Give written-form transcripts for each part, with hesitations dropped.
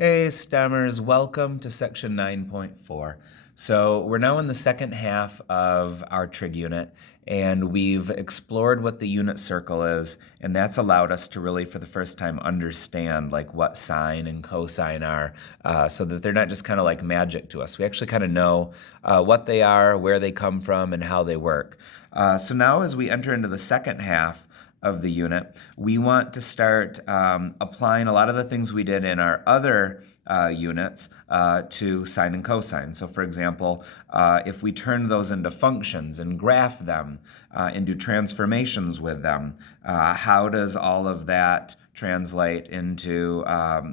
Hey, STEMers, welcome to section 9.4. So we're now in the second half of our trig unit, and we've explored what the unit circle is, and that's allowed us to really, for the first time, understand like what sine and cosine are, so that they're not just kind of like magic to us. We actually kind of know what they are, where they come from, and how they work. So now as we enter into the second half of the unit, we want to start applying a lot of the things we did in our other units to sine and cosine. So for example, if we turn those into functions and graph them and do transformations with them, how does all of that translate into,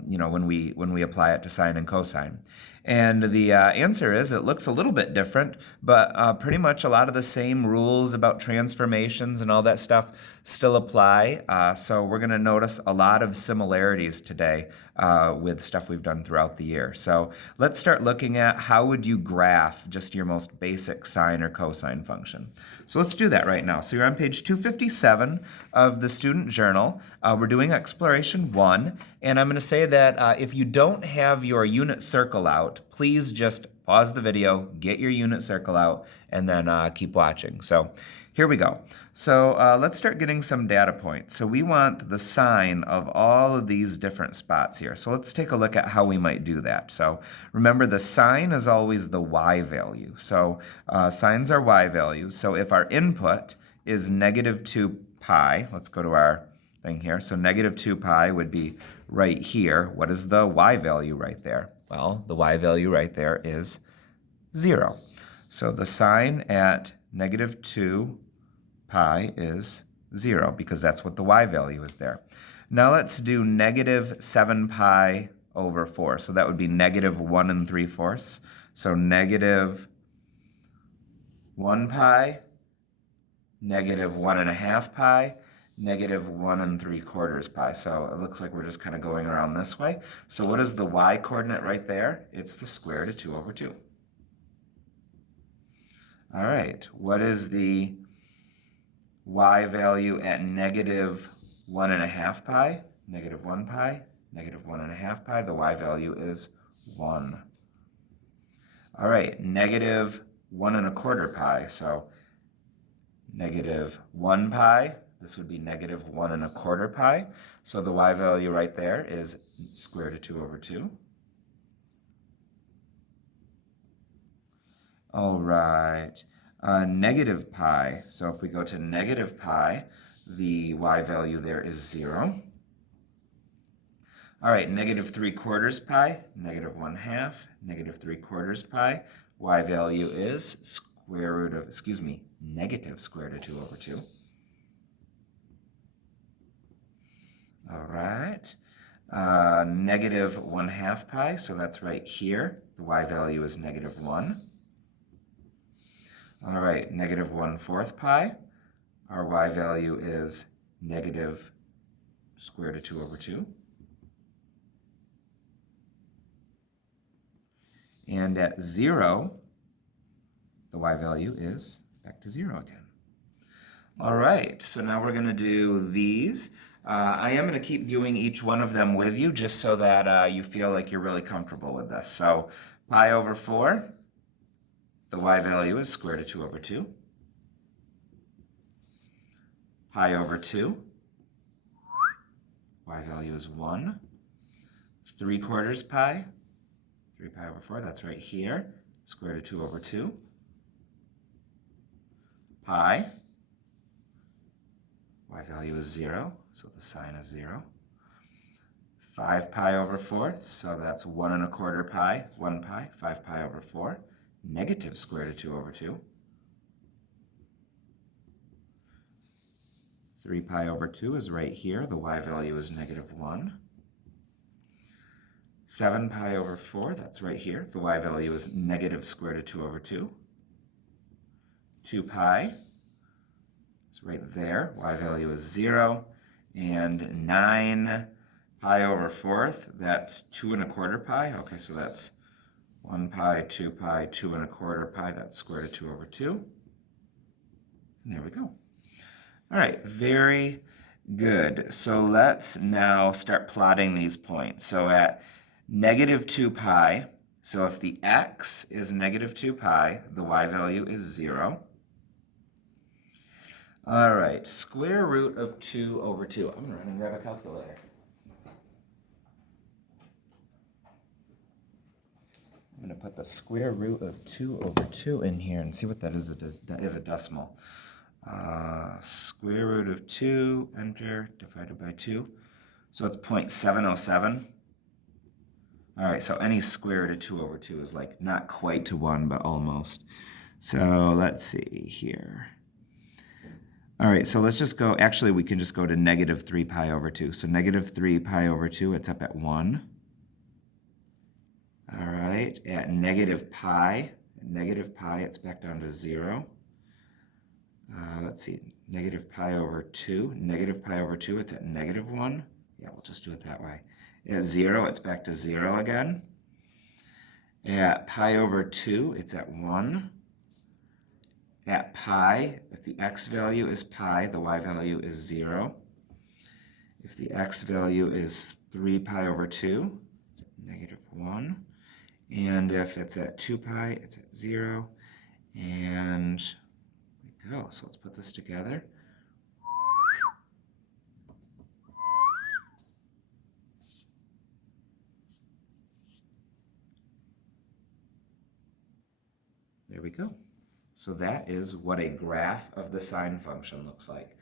when we apply it to sine and cosine? And the answer is it looks a little bit different, but pretty much a lot of the same rules about transformations and all that stuff still apply. So we're going to notice a lot of similarities today with stuff we've done throughout the year. So let's start looking at how would you graph just your most basic sine or cosine function. So let's do that right now. So you're on page 257 of the student journal. We're doing exploration 1, and I'm going to say that if you don't have your unit circle out, please just pause the video, get your unit circle out, and then keep watching. So here we go. So let's start getting some data points. So we want the sine of all of these different spots here. So let's take a look at how we might do that. So remember, the sine is always the y value. So sines are y values. So if our input is negative 2 pi, let's go to our thing here. So negative 2 pi would be right here. What is the y value right there? Well, the y value right there is 0. So the sine at negative 2 pi is 0 because that's what the y value is there. Now let's do negative 7 pi over 4. So that would be negative 1 3/4. So negative 1 pi, negative 1.5 pi, negative 1 3/4 pi. So it looks like we're just kind of going around this way. So what is the y coordinate right there? It's the square root of 2 over 2. All right, what is the y value at negative 1.5 pi? Negative 1 pi, negative 1.5 pi. The y value is 1. All right, negative 1 1/4 pi. So negative 1 pi, this would be negative 1 1/4 pi. So the y value right there is square root of 2 over 2. All right, negative pi. So if we go to negative pi, the y value there is 0. All right, negative 3/4 pi, negative 1/2, negative 3/4 pi. Y value is negative square root of 2 over 2. All right, negative 1/2 pi, so that's right here. The y value is negative 1. All right, negative 1/4 pi. Our y value is negative square root of 2 over 2. And at 0, the y value is back to 0 again. All right, so now we're going to do these. I am going to keep doing each one of them with you just so that you feel like you're really comfortable with this. So pi over 4, the y value is square root of 2 over 2. Pi over 2, y value is 1. 3/4 pi, 3 pi over 4, that's right here, square root of 2 over 2. Pi, y value is 0, so the sign is 0. 5 pi over 4, so that's 1 1/4 pi, 1 pi, 5 pi over 4, negative square root of 2 over 2. 3 pi over 2 is right here, the y value is negative 1. 7 pi over 4, that's right here, the y value is negative square root of 2 over 2. 2 pi, it's right there, y value is 0. And 9 pi over 4th, that's 2 1/4 pi. Okay, so that's 1 pi, 2 pi, 2 1/4 pi, that's square root of 2 over 2. And there we go. All right, very good. So let's now start plotting these points. So at Negative 2 pi. So if the x is negative 2 pi, the y value is 0. All right, square root of 2 over 2. I'm going to run and grab a calculator. I'm going to put the square root of 2 over 2 in here and see what that is. That is a decimal. Square root of 2, enter, divided by 2. So it's 0.707. All right, so any square root of 2 over 2 is like not quite to 1, but almost. So let's see here. All right, so let's just go, actually we can just go to negative 3 pi over 2. So negative 3 pi over 2, it's up at 1. All right, at negative pi, it's back down to 0. Let's see, negative pi over 2. Negative pi over 2, it's at negative 1. Yeah, we'll just do it that way. At 0, it's back to 0 again. At pi over 2, it's at 1. At pi, if the x value is pi, the y value is 0. If the x value is 3 pi over 2, it's at negative 1. And if it's at 2 pi, it's at 0. And there we go. So let's put this together. There we go. So that is what a graph of the sine function looks like.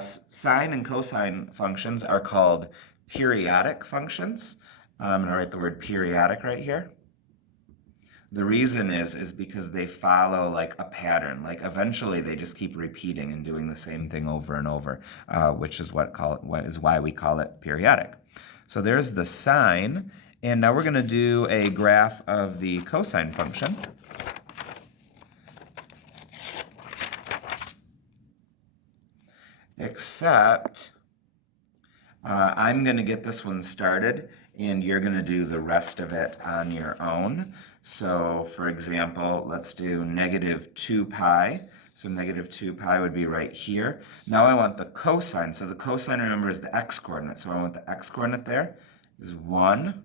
Sine and cosine functions are called periodic functions. I'm going to write the word periodic right here. The reason is because they follow like a pattern. Like eventually they just keep repeating and doing the same thing over and over, which is why we call it periodic. So there's the sine, and now we're going to do a graph of the cosine function. Except I'm going to get this one started, and you're going to do the rest of it on your own. So, for example, let's do negative 2 pi. So negative 2 pi would be right here. Now I want the cosine. So the cosine, remember, is the x-coordinate. So I want the x-coordinate there is 1.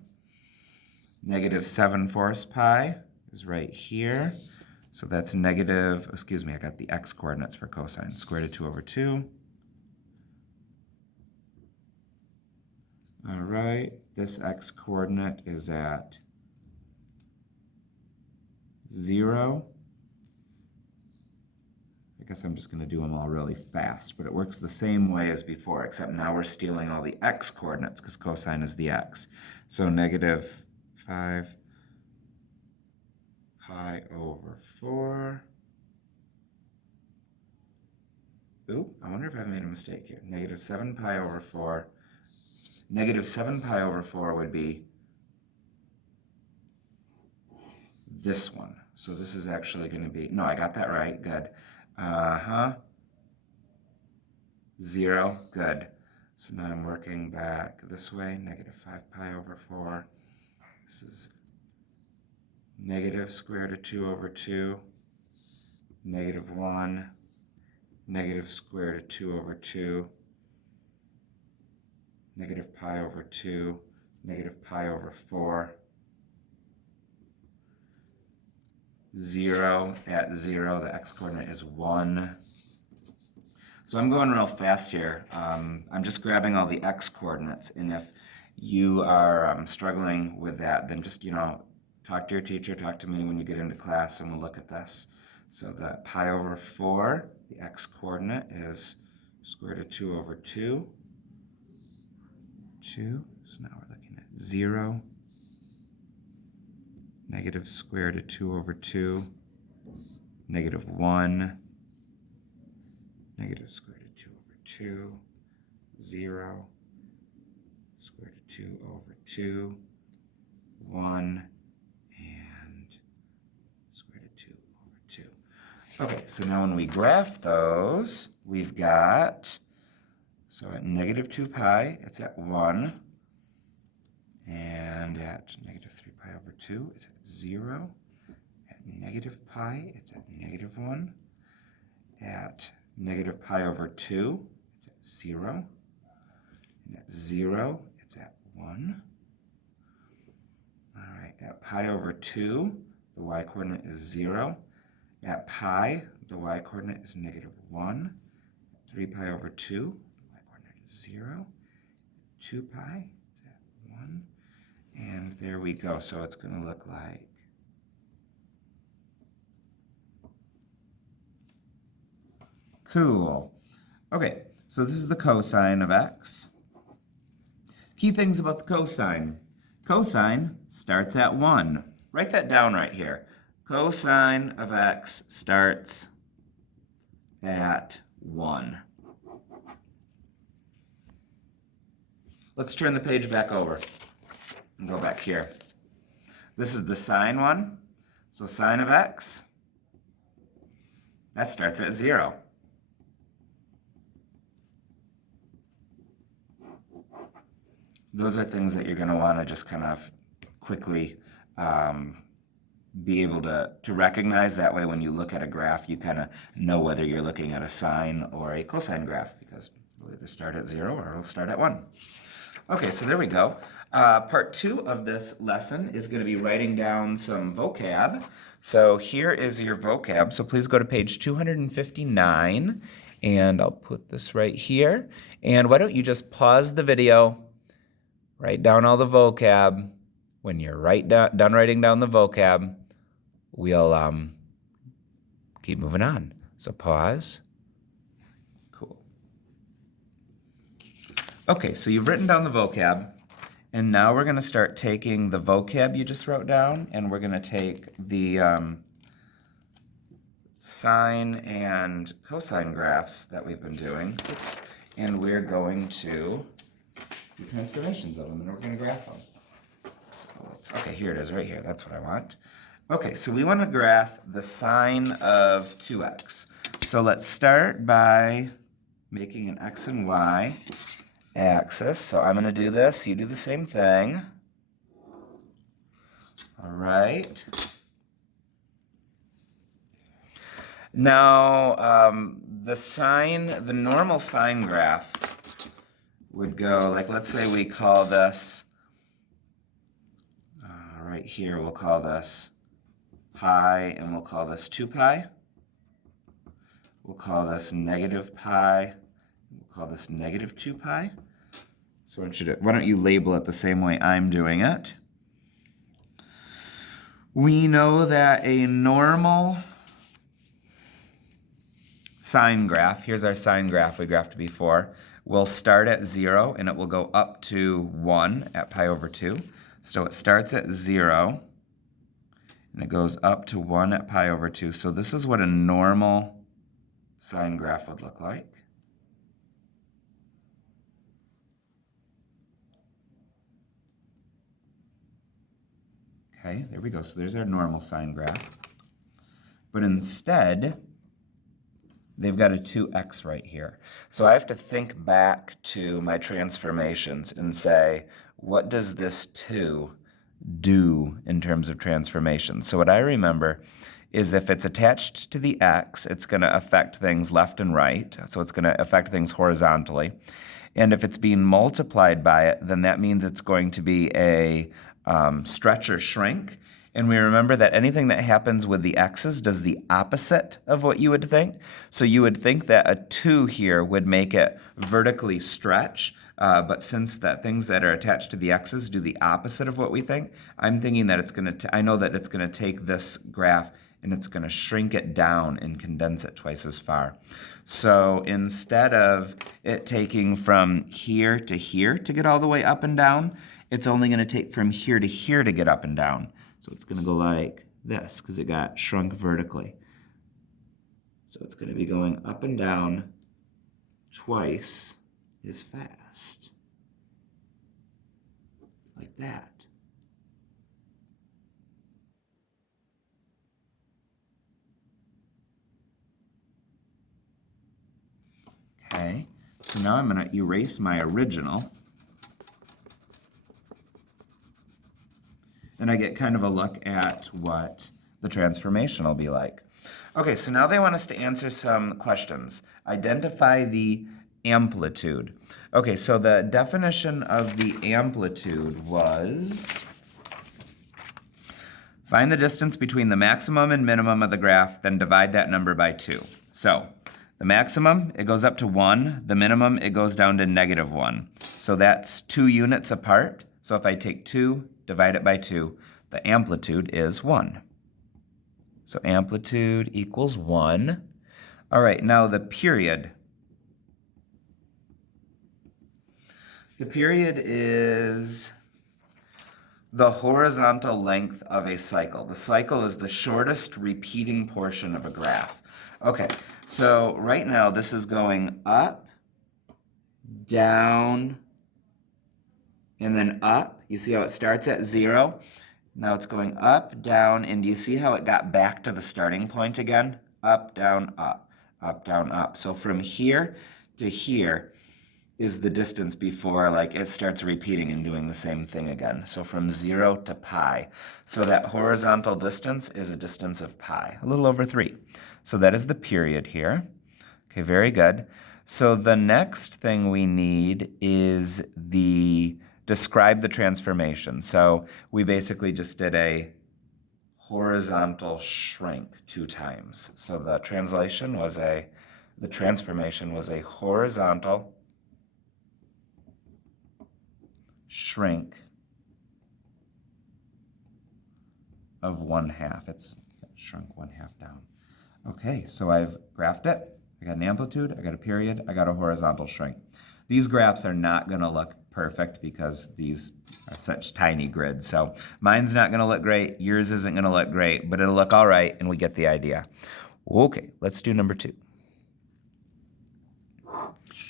Negative 7/4 pi is right here. So that's negative, excuse me, I got the x-coordinates for cosine. Square root of 2 over 2. All right, this x-coordinate is at 0. I guess I'm just going to do them all really fast, but it works the same way as before, except now we're stealing all the x-coordinates because cosine is the x. So negative 5 pi over 4. Ooh, I wonder if I've made a mistake here. Negative 7 pi over 4. Negative 7 pi over 4 would be this one. So this is actually going to be, no, I got that right, good. 0, good. So now I'm working back this way, negative 5 pi over 4. This is negative square root of 2 over 2, negative 1, negative square root of 2 over 2, negative pi over 2, negative pi over 4, 0 at 0, the x-coordinate is 1. So I'm going real fast here. I'm just grabbing all the x-coordinates, and if you are struggling with that, then just, talk to your teacher, talk to me when you get into class, and we'll look at this. So the pi over 4, the x-coordinate is square root of 2 over 2. 2, so now we're looking at 0, negative square root of 2 over 2, negative 1, negative square root of 2 over 2, 0, square root of 2 over 2, 1, and square root of 2 over 2. Okay, so now when we graph those, we've got, so at negative 2 pi, it's at 1. And at negative 3 pi over 2, it's at 0. At negative pi, it's at negative 1. At negative pi over 2, it's at 0. And at 0, it's at 1. At pi over 2, the y-coordinate is 0. At pi, the y-coordinate is -1. 3 pi over 2, the y-coordinate is 0. 2 pi is at 1. And there we go. So it's going to look like cool. Okay, so this is the cosine of x. Key things about the cosine. Cosine starts at 1. Write that down right here. Cosine of x starts at 1. Let's turn the page back over and go back here. This is the sine one. So sine of x, that starts at 0. Those are things that you're going to want to just kind of quickly be able to recognize. That way when you look at a graph, you kind of know whether you're looking at a sine or a cosine graph, because it'll either start at 0 or it'll start at 1. Okay, so there we go. Part 2 of this lesson is going to be writing down some vocab. So here is your vocab. So please go to page 259, and I'll put this right here. And why don't you just pause the video, write down all the vocab. When you're done writing down the vocab, we'll keep moving on. So pause. Cool. Okay, so you've written down the vocab, and now we're going to start taking the vocab you just wrote down, and we're going to take the sine and cosine graphs that we've been doing, and we're going to do transformations of them, and we're going to graph them. So okay, here it is right here. That's what I want. Okay, so we want to graph the sine of 2x. So let's start by making an x and y axis. So I'm going to do this. You do the same thing. All right. Now, the normal sine graph would go, like, let's say we call this, right here, we'll call this pi, and we'll call this 2 pi. We'll call this negative pi. We'll call this negative 2 pi. So why don't you label it the same way I'm doing it? We know that a normal sine graph, here's our sine graph we graphed before, will start at 0, and it will go up to 1 at pi over 2. So it starts at 0, and it goes up to 1 at pi over 2. So this is what a normal sine graph would look like. Okay, there we go. So there's our normal sine graph. But instead, they've got a 2x right here. So I have to think back to my transformations and say, what does this 2 do in terms of transformations? So what I remember is if it's attached to the x, it's going to affect things left and right. So it's going to affect things horizontally. And if it's being multiplied by it, then that means it's going to be a stretch or shrink. And we remember that anything that happens with the x's does the opposite of what you would think. So you would think that a 2 here would make it vertically stretch, but since that things that are attached to the x's do the opposite of what we think, I'm thinking that it's going to, I know that it's going to take this graph and it's going to shrink it down and condense it twice as far. So instead of it taking from here to get all the way up and down, it's only going to take from here to here to get up and down. So it's going to go like this because it got shrunk vertically. So it's going to be going up and down twice as fast. Like that. Okay, so now I'm going to erase my original. And I get kind of a look at what the transformation will be like. Okay, so now they want us to answer some questions. Identify the amplitude. Okay, so the definition of the amplitude was Find the distance between the maximum and minimum of the graph, then divide that number by 2. So the maximum, it goes up to 1. The minimum, it goes down to -1. So that's 2 units apart. So if I take 2, divide it by 2, the amplitude is 1. So amplitude equals 1. All right, now the period. The period is the horizontal length of a cycle. The cycle is the shortest repeating portion of a graph. Okay, so right now this is going up, down, and then up. You see how it starts at 0? Now it's going up, down, and do you see how it got back to the starting point again? Up, down, up, up, down, up. So from here to here is the distance before like it starts repeating and doing the same thing again. So from 0 to pi. So that horizontal distance is a distance of pi, a little over 3. So that is the period here. Okay, very good. So the next thing we need is describe the transformation. So we basically just did a horizontal shrink 2 times. So the transformation was a horizontal shrink of 1/2. It's shrunk 1/2 down. Okay, so I've graphed it. I got an amplitude, I got a period, I got a horizontal shrink. These graphs are not going to look perfect because these are such tiny grids. So mine's not going to look great, yours isn't going to look great, but it'll look all right and we get the idea. Okay, let's do number 2.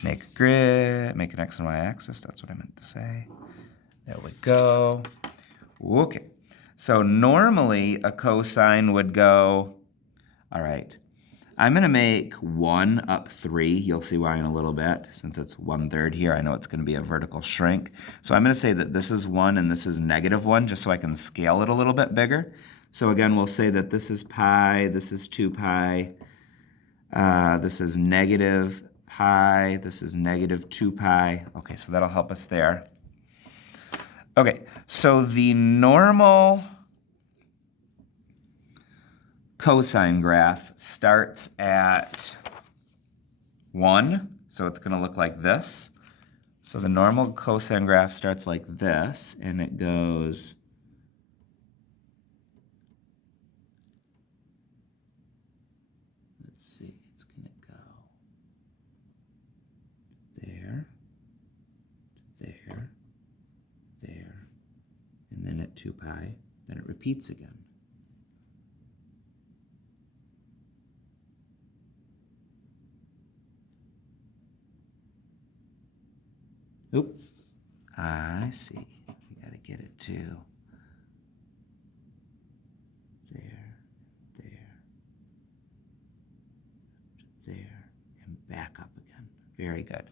Make a grid, make an X and Y axis, that's what I meant to say. There we go. Okay, so normally a cosine would go, all right, I'm going to make 1 up 3. You'll see why in a little bit. Since it's 1/3 here, I know it's going to be a vertical shrink. So I'm going to say that this is 1 and this is -1, just so I can scale it a little bit bigger. So again, we'll say that this is pi, this is 2 pi, this is negative pi, this is -2 pi. Okay, so that'll help us there. Okay, so the normal cosine graph starts at 1, so it's going to look like this. So the normal cosine graph starts like this, and it goes let's see, it's going to go there, there, there, and then at 2 pi, then it repeats again. Oop, I see. We gotta get it to there, there, there, and back up again. Very good.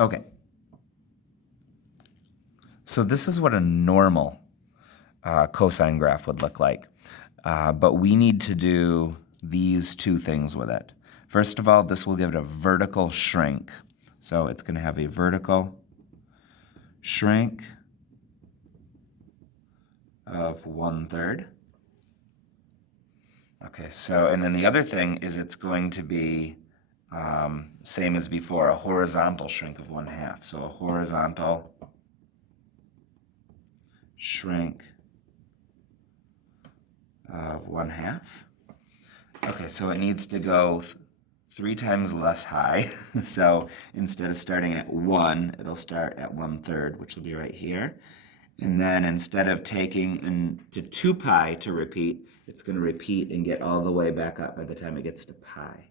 Okay. So this is what a normal cosine graph would look like. But we need to do these 2 things with it. First of all, this will give it a vertical shrink. So it's gonna have a vertical shrink of 1/3. Okay, so, and then the other thing is it's going to be same as before, a horizontal shrink of 1/2. So a horizontal shrink of 1/2. Okay, so it needs to go 3 times less high. So instead of starting at 1, it'll start at 1/3, which will be right here. And then instead of taking to 2 pi to repeat, it's going to repeat and get all the way back up by the time it gets to pi.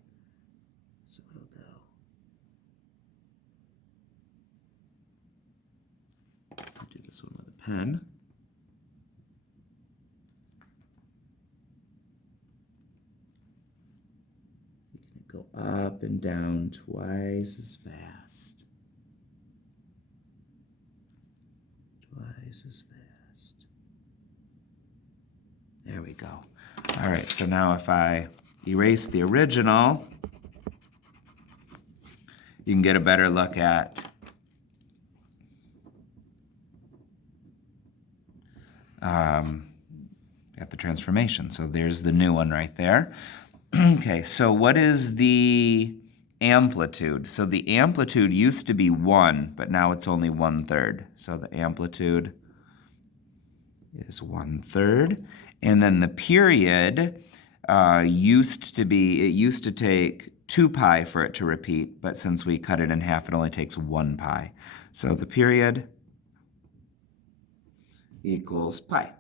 So it'll go. I'll do this one with a pen. Go up and down twice as fast. Twice as fast. There we go. All right, so now if I erase the original, you can get a better look at at the transformation. So there's the new one right there. Okay, so what is the amplitude? So the amplitude used to be 1, but now it's only 1/3. So the amplitude is 1/3. And then the period used to take 2 pi for it to repeat, but since we cut it in half, it only takes 1 pi. So the period equals pi.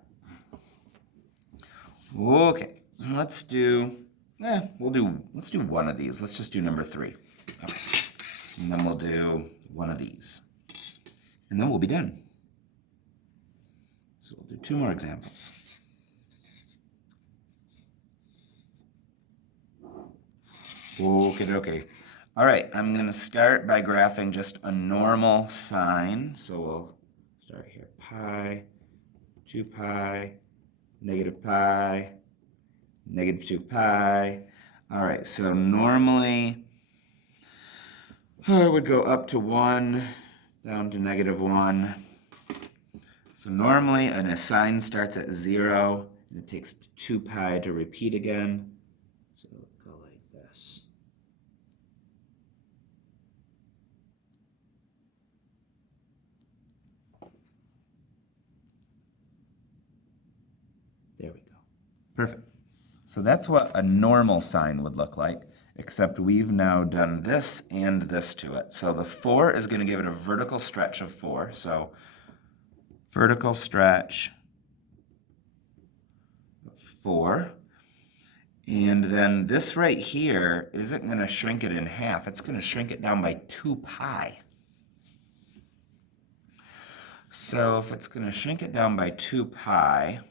Okay, let's do one of these. Let's just do number 3. Okay. And then we'll do one of these. And then we'll be done. So we'll do 2 more examples. Okay. All right, I'm going to start by graphing just a normal sine. So we'll start here. Pi, 2 pi, negative pi, negative 2 pi. All right, so normally I would go up to 1, down to negative 1. So normally a sine starts at 0, and it takes 2 pi to repeat again. So it'll go like this. There we go. Perfect. So that's what a normal sine would look like, except we've now done this and this to it. So the 4 is going to give it a vertical stretch of 4. So vertical stretch of 4. And then this right here isn't going to shrink it in half. It's going to shrink it down by 2 pi. So if it's going to shrink it down by 2 pi,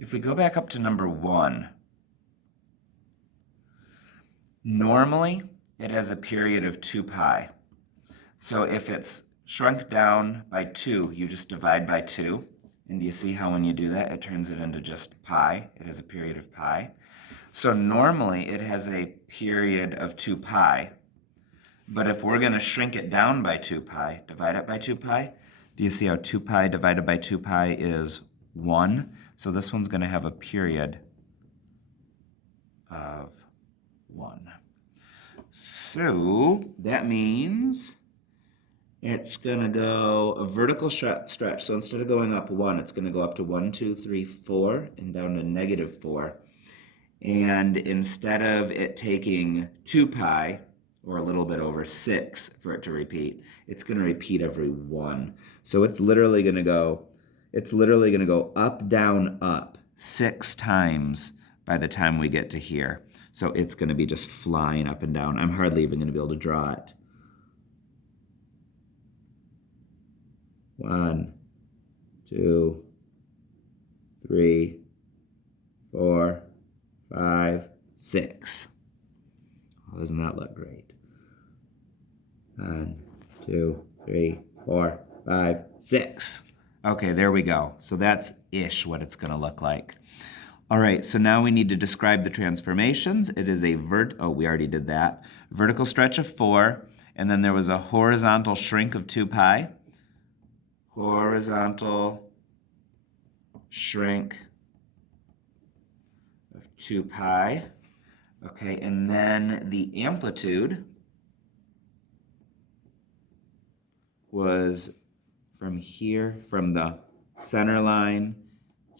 if we go back up to number 1, normally it has a period of 2 pi. So if it's shrunk down by 2, you just divide by 2. And do you see how when you do that, it turns it into just pi? It has a period of pi. So normally it has a period of 2 pi. But if we're going to shrink it down by 2 pi, divide it by 2 pi, do you see how 2 pi divided by 2 pi is 1? So this one's going to have a period of 1. So that means it's going to go a vertical stretch. So instead of going up 1, it's going to go up to 1, 2, 3, 4, and down to negative 4. And instead of it taking 2 pi, or a little bit over 6 for it to repeat, it's going to repeat every 1. So it's literally going to go up, down, up 6 times by the time we get to here. So it's going to be just flying up and down. I'm hardly even going to be able to draw it. 1, 2, 3, 4, 5, 6. Oh, doesn't that look great? 1, 2, 3, 4, 5, 6. Okay, there we go. So that's ish what it's going to look like. All right, so now we need to describe the transformations. It is a we already did that. Vertical stretch of 4, and then there was a horizontal shrink of 2 pi. Horizontal shrink of 2 pi. Okay, and then the amplitude was from here, from the center line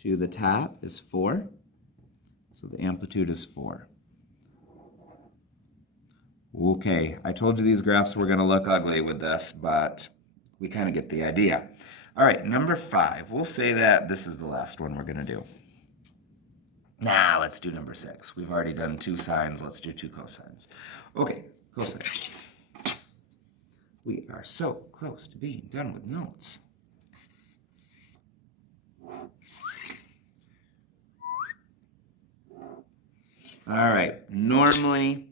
to the top is 4. So the amplitude is 4. Okay, I told you these graphs were going to look ugly with this, but we kind of get the idea. All right, number 5. We'll say that this is the last one we're going to do. Nah, let's do number 6. We've already done 2 sines. Let's do 2 cosines. Okay, cosine. We are so close to being done with notes. All right, normally,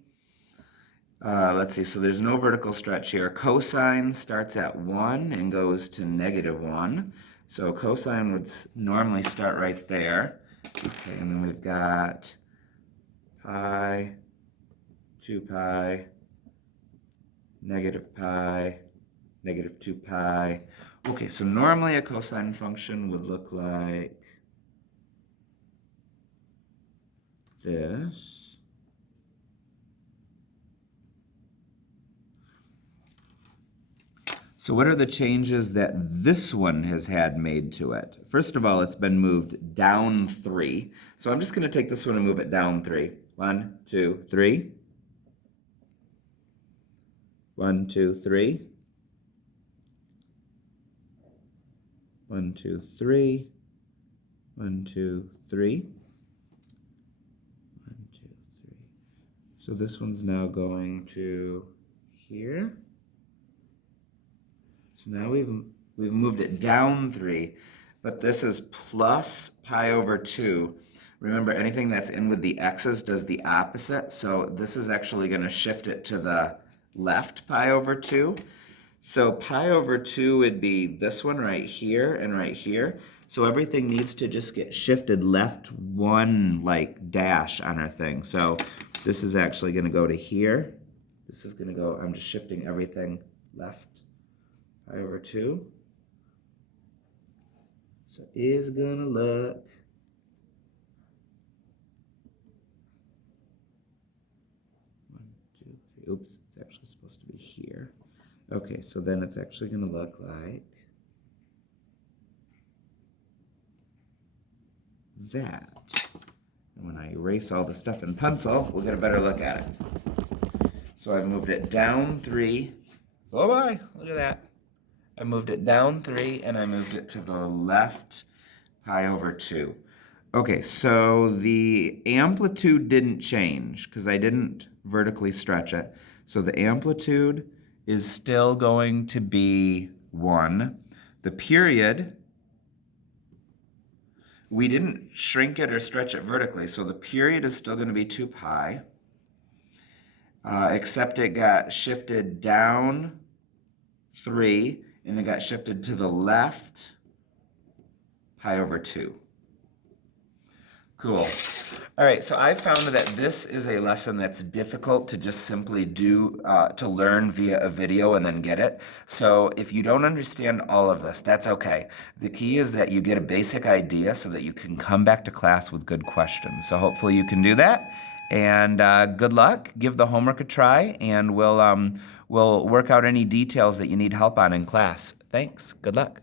let's see, so there's no vertical stretch here. Cosine starts at 1 and goes to negative 1. So cosine would normally start right there. Okay, and then we've got pi, 2 pi, negative 2 pi. Okay, so normally a cosine function would look like this. So what are the changes that this one has had made to it? First of all, it's been moved down 3. So I'm just going to take this one and move it down 3. 1, 2, 3. 1, 2, 3. 1, 2, 3. 1, 2, 3. 1, 2, 3. So this one's now going to here. So now we've moved it down 3, but this is plus pi over 2. Remember, anything that's in with the x's does the opposite, so this is actually going to shift it to the left pi over 2. So pi over 2 would be this one right here and right here. So everything needs to just get shifted left one like dash on our thing. So this is actually going to go to here. This is going to go, I'm just shifting everything left pi over 2. So it's going to look oops, it's actually supposed to be here. Okay, so then it's actually going to look like that. And when I erase all the stuff in pencil, we'll get a better look at it. So I moved it down 3. Oh boy, look at that. I moved it down 3 and I moved it to the left pi over 2. Okay, so the amplitude didn't change because I didn't vertically stretch it. So the amplitude is still going to be 1. The period, we didn't shrink it or stretch it vertically, so the period is still going to be 2 pi, except it got shifted down 3, and it got shifted to the left pi over 2. Cool. All right, so I found that this is a lesson that's difficult to just simply do, to learn via a video and then get it. So if you don't understand all of this, that's okay. The key is that you get a basic idea so that you can come back to class with good questions. So hopefully you can do that. And good luck. Give the homework a try, and we'll work out any details that you need help on in class. Thanks. Good luck.